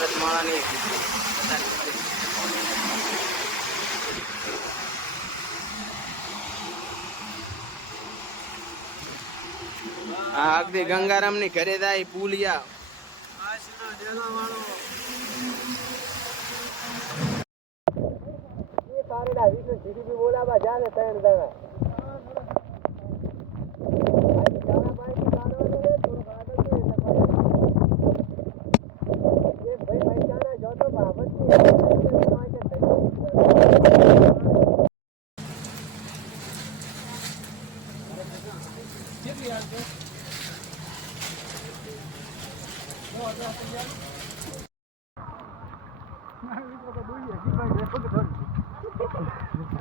ભારતમાળાની આ અગદી ગંગારામની ઘરે જાય પુલિયા.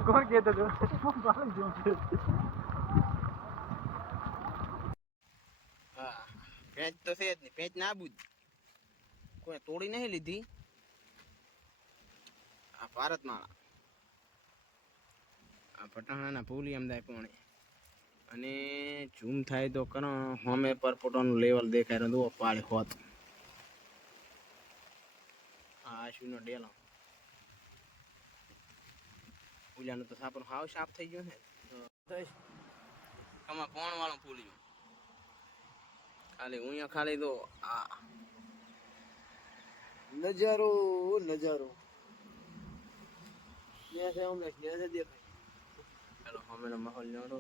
કોણ કહેતો હતો પેચ તો છે જ નહીં પેચ ના બુજ કોઈ તોડી નહીં લીધી આ ભારતમાળા આ પટાણાના પુલિયમ અમદાવાદ પોણે અને ઝૂમ થાય તો કરો હોમે પર પોતાનું લેવલ દેખાય રહ્યું પાડે હોત આશુનો ડેલો. પુલિયાનું તો સાપર હાવ સાફ થઈ ગયો ને કમા પોણ વાળું પુલિયું. ખાલી અહીંયા ખાલી તો આ. નજારો નજારો. ત્યાં છે અમને ત્યાં છે દેખાય. ચાલો હમેનો માહોલ ન્યારો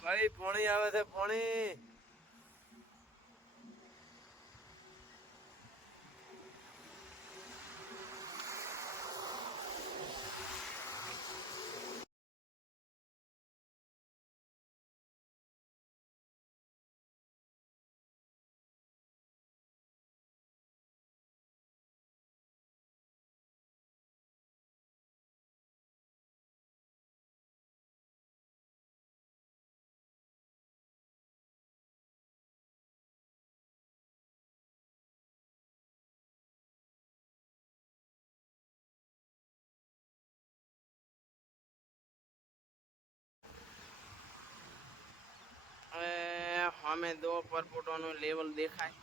ભાઈ પોણી આવે છે પોણી. અમે દો પરપોટોનું લેવલ દેખાય.